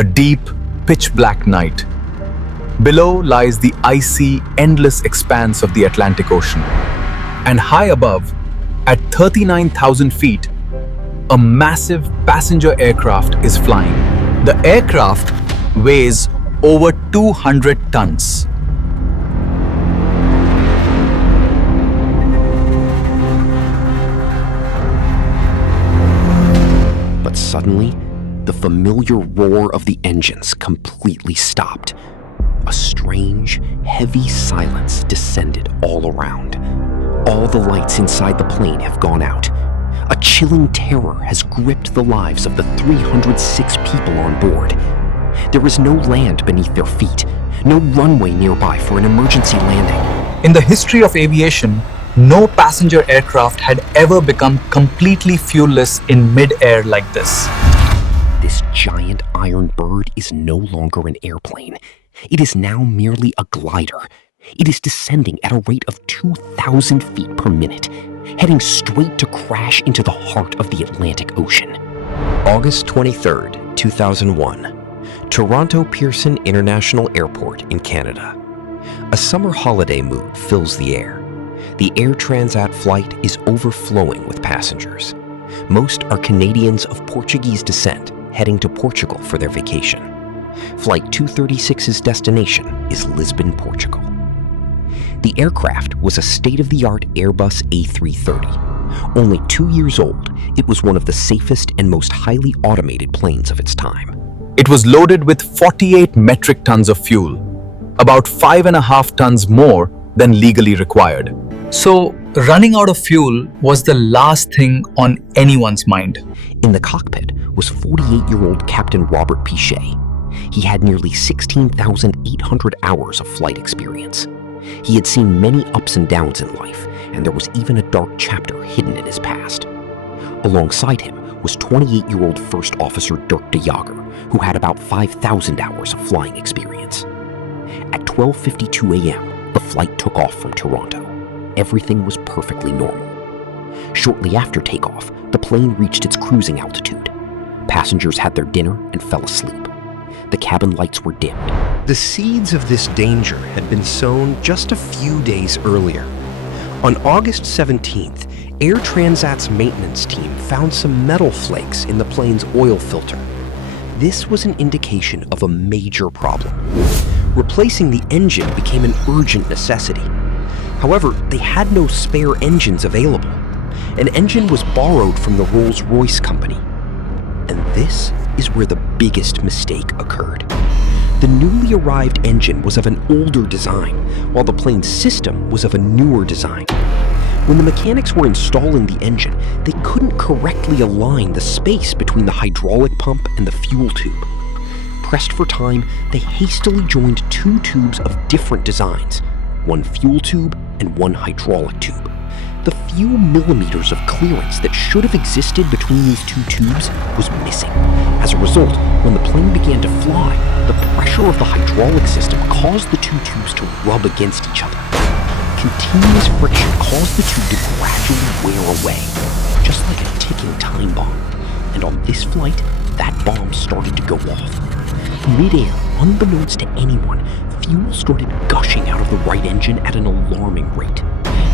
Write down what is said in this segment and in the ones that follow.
A deep, pitch-black night. Below lies the icy, endless expanse of the Atlantic Ocean. And high above, at 39,000 feet, a massive passenger aircraft is flying. The aircraft weighs over 200 tons. But suddenly, the familiar roar of the engines completely stopped. A strange, heavy silence descended all around. All the lights inside the plane have gone out. A chilling terror has gripped the lives of the 306 people on board. There is no land beneath their feet, no runway nearby for an emergency landing. In the history of aviation, no passenger aircraft had ever become completely fuelless in mid-air like this. This giant iron bird is no longer an airplane. It is now merely a glider. It is descending at a rate of 2,000 feet per minute, heading straight to crash into the heart of the Atlantic Ocean. August 23rd, 2001, Toronto Pearson International Airport in Canada. A summer holiday mood fills the air. The Air Transat Flight is overflowing with passengers. Most are Canadians of Portuguese descent heading to Portugal for their vacation. Flight 236's destination is Lisbon, Portugal. The aircraft was a state-of-the-art Airbus A330. Only 2 years old, it was one of the safest and most highly automated planes of its time. It was loaded with 48 metric tons of fuel, about 5.5 tons more than legally required. So, running out of fuel was the last thing on anyone's mind. In the cockpit was 48-year-old Captain Robert Pichet. He had nearly 16,800 hours of flight experience. He had seen many ups and downs in life, and there was even a dark chapter hidden in his past. Alongside him was 28-year-old First Officer Dirk de Jager, who had about 5,000 hours of flying experience. At 12:52 a.m., the flight took off from Toronto. Everything was perfectly normal. Shortly after takeoff, the plane reached its cruising altitude. Passengers had their dinner and fell asleep. The cabin lights were dimmed. The seeds of this danger had been sown just a few days earlier. On August 17th, Air Transat's maintenance team found some metal flakes in the plane's oil filter. This was an indication of a major problem. Replacing the engine became an urgent necessity. However, they had no spare engines available. An engine was borrowed from the Rolls-Royce company. And this is where the biggest mistake occurred. The newly arrived engine was of an older design, while the plane's system was of a newer design. When the mechanics were installing the engine, they couldn't correctly align the space between the hydraulic pump and the fuel tube. Pressed for time, they hastily joined two tubes of different designs, one fuel tube and one hydraulic tube. The few millimeters of clearance that should have existed between these two tubes was missing. As a result, when the plane began to fly, the pressure of the hydraulic system caused the two tubes to rub against each other. Continuous friction caused the tube to gradually wear away, just like a ticking time bomb. And on this flight, that bomb started to go off. Mid-air, unbeknownst to anyone, fuel started gushing out of the right engine at an alarming rate.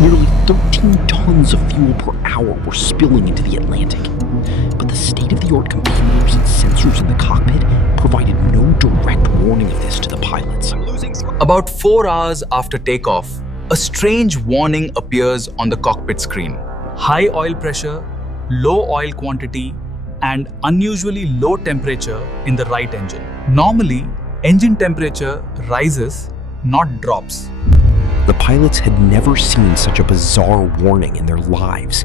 Nearly 13 tons of fuel per hour were spilling into the Atlantic. But the state-of-the-art computers and sensors in the cockpit provided no direct warning of this to the pilots. About 4 hours after takeoff, a strange warning appears on the cockpit screen. High oil pressure, low oil quantity, and unusually low temperature in the right engine. Normally, engine temperature rises, not drops. The pilots had never seen such a bizarre warning in their lives.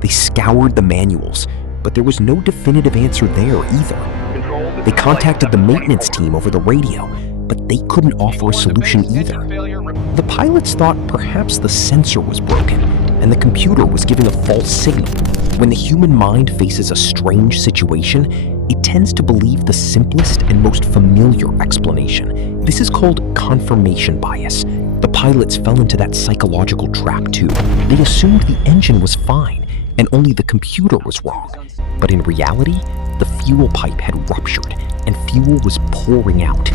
They scoured the manuals, but there was no definitive answer there either. They contacted the maintenance team over the radio, but they couldn't offer a solution either. The pilots thought perhaps the sensor was broken and the computer was giving a false signal. When the human mind faces a strange situation, it tends to believe the simplest and most familiar explanation. This is called confirmation bias. The pilots fell into that psychological trap too. They assumed the engine was fine and only the computer was wrong. But in reality, the fuel pipe had ruptured and fuel was pouring out.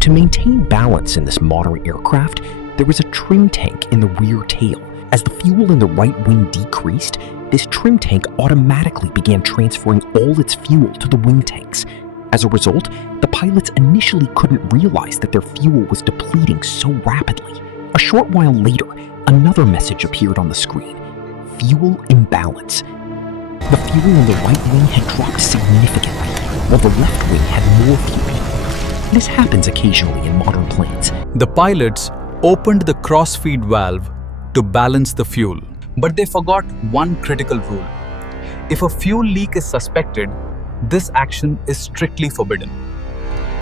To maintain balance in this modern aircraft, there was a trim tank in the rear tail. As the fuel in the right wing decreased, this trim tank automatically began transferring all its fuel to the wing tanks. As a result, the pilots initially couldn't realize that their fuel was depleting so rapidly. A short while later, another message appeared on the screen: fuel imbalance. The fuel in the right wing had dropped significantly, while the left wing had more fuel. This happens occasionally in modern planes. The pilots opened the crossfeed valve to balance the fuel, but they forgot one critical rule. If a fuel leak is suspected, this action is strictly forbidden.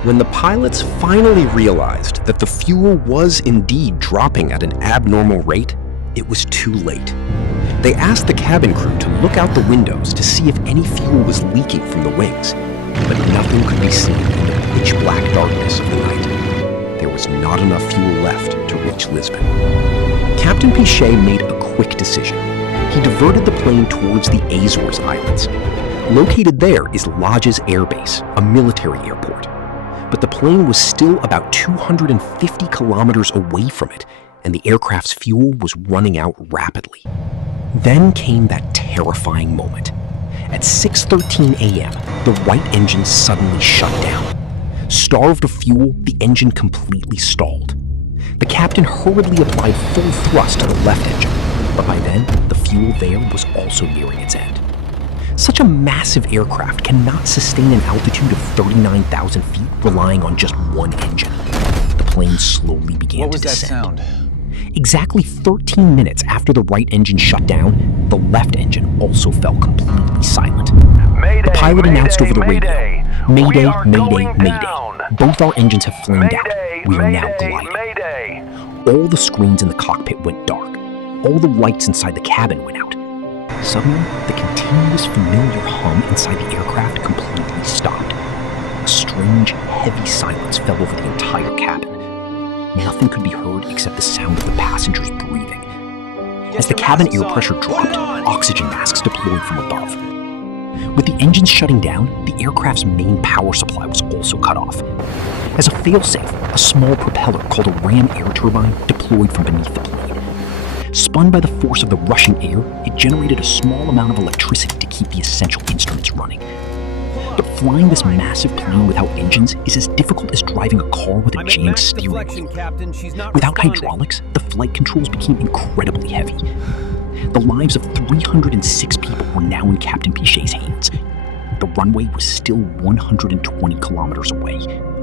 When the pilots finally realized that the fuel was indeed dropping at an abnormal rate, it was too late. They asked the cabin crew to look out the windows to see if any fuel was leaking from the wings, but nothing could be seen in the pitch black darkness of the night. There was not enough fuel left to reach Lisbon. Captain Pichet made a quick decision. He diverted the plane towards the Azores Islands. Located there is Lodge's Air Base, a military airport. But the plane was still about 250 kilometers away from it, and the aircraft's fuel was running out rapidly. Then came that terrifying moment. At 6:13 a.m., the right engine suddenly shut down. Starved of fuel, the engine completely stalled. The captain hurriedly applied full thrust to the left engine, but by then, the fuel there was also nearing its end. Such a massive aircraft cannot sustain an altitude of 39,000 feet relying on just one engine. The plane slowly began to descend. What was that sound? Exactly 13 minutes after the right engine shut down, the left engine also fell completely silent. Mayday, The pilot announced over the radio, Mayday, "Mayday, Mayday, Mayday. down. Both our engines have flamed out. We are now Mayday, gliding." Mayday. All the screens in the cockpit went dark. All the lights inside the cabin went out. Suddenly, the continuous familiar hum inside the aircraft completely stopped. A strange, heavy silence fell over the entire cabin. Nothing could be heard except the sound of the passengers breathing. As the cabin air pressure dropped, oxygen masks deployed from above. With the engines shutting down, the aircraft's main power supply was also cut off. As a failsafe, a small propeller called a ram air turbine deployed from beneath the plane. Spun by the force of the rushing air, it generated a small amount of electricity to keep the essential instruments running. But flying this massive plane without engines is as difficult as driving a car with a jammed steering wheel. Without hydraulics, the flight controls became incredibly heavy. The lives of 306 people were now in Captain Pichet's hands. The runway was still 120 kilometers away.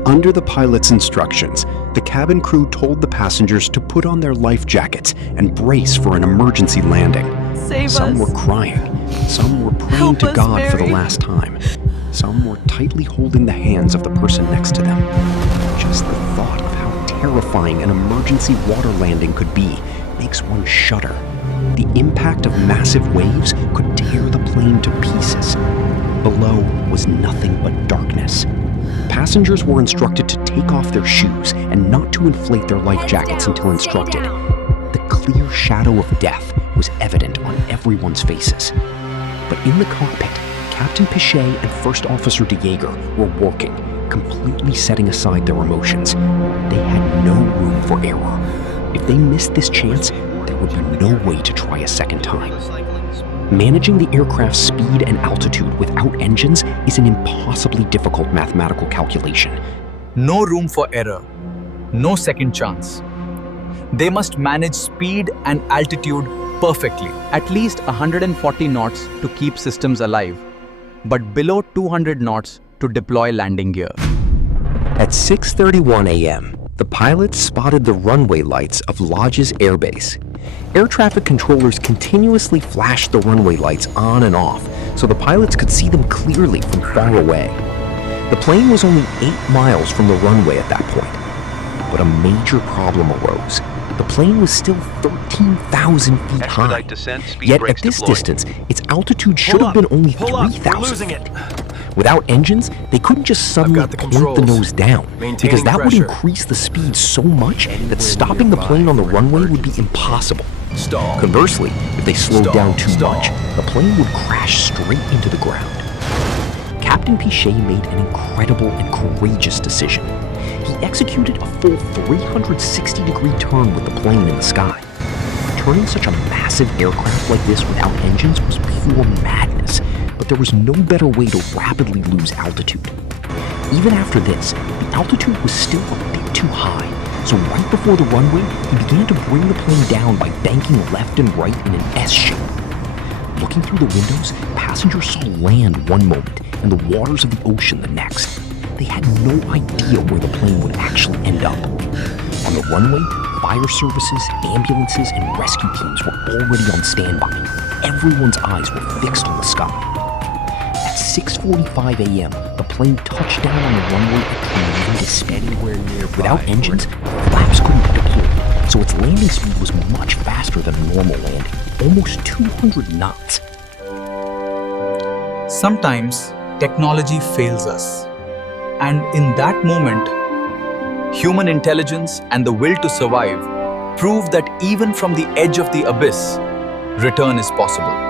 Under the pilot's instructions, the cabin crew told the passengers to put on their life jackets and brace for an emergency landing. Save Some us. were crying, some were praying Help to us, God for the Mary. last time. Some were tightly holding the hands of the person next to them. Just the thought of how terrifying an emergency water landing could be makes one shudder. The impact of massive waves could tear the plane to pieces. Below was nothing but darkness. Passengers were instructed to take off their shoes and not to inflate their life jackets until instructed. The clear shadow of death was evident on everyone's faces. But in the cockpit, Captain Pichet and First Officer de Jager were working, completely setting aside their emotions. They had no room for error. If they missed this chance, there would be no way to try a second time. Managing the aircraft's speed and altitude without engines is an impossibly difficult mathematical calculation. No room for error. No second chance. They must manage speed and altitude perfectly. At least 140 knots to keep systems alive, but below 200 knots to deploy landing gear. At 6:31 a.m., the pilots spotted the runway lights of Lodge's Air Base. Air traffic controllers continuously flashed the runway lights on and off so the pilots could see them clearly from far away. The plane was only 8 miles from the runway at that point. But a major problem arose. The plane was still 13,000 feet high. Yet at this distance, its altitude should have been only 3,000 feet. Without engines, they couldn't just suddenly got the point the controls. nose down, because Maintaining that would pressure. increase the speed so much that stopping the plane on the runway would be impossible. Stall. Conversely, if they slowed Stall, down too stall. much, the plane would crash straight into the ground. Captain Pichet made an incredible and courageous decision. He executed a full 360-degree turn with the plane in the sky. Turning such a massive aircraft like this without engines was pure madness, but there was no better way to rapidly lose altitude. Even after this, the altitude was still a bit too high, so right before the runway, he began to bring the plane down by banking left and right in an S shape. Looking through the windows, passengers saw land one moment and the waters of the ocean the next. They had no idea where the plane would actually end up. On the runway, fire services, ambulances, and rescue teams were already on standby. Everyone's eyes were fixed on the sky. At 6:45 a.m., the plane touched down on the runway at tremendous speed. Without engines, flaps couldn't be deployed, so its landing speed was much faster than a normal landing, almost 200 knots. Sometimes technology fails us, and in that moment, human intelligence and the will to survive prove that even from the edge of the abyss, return is possible.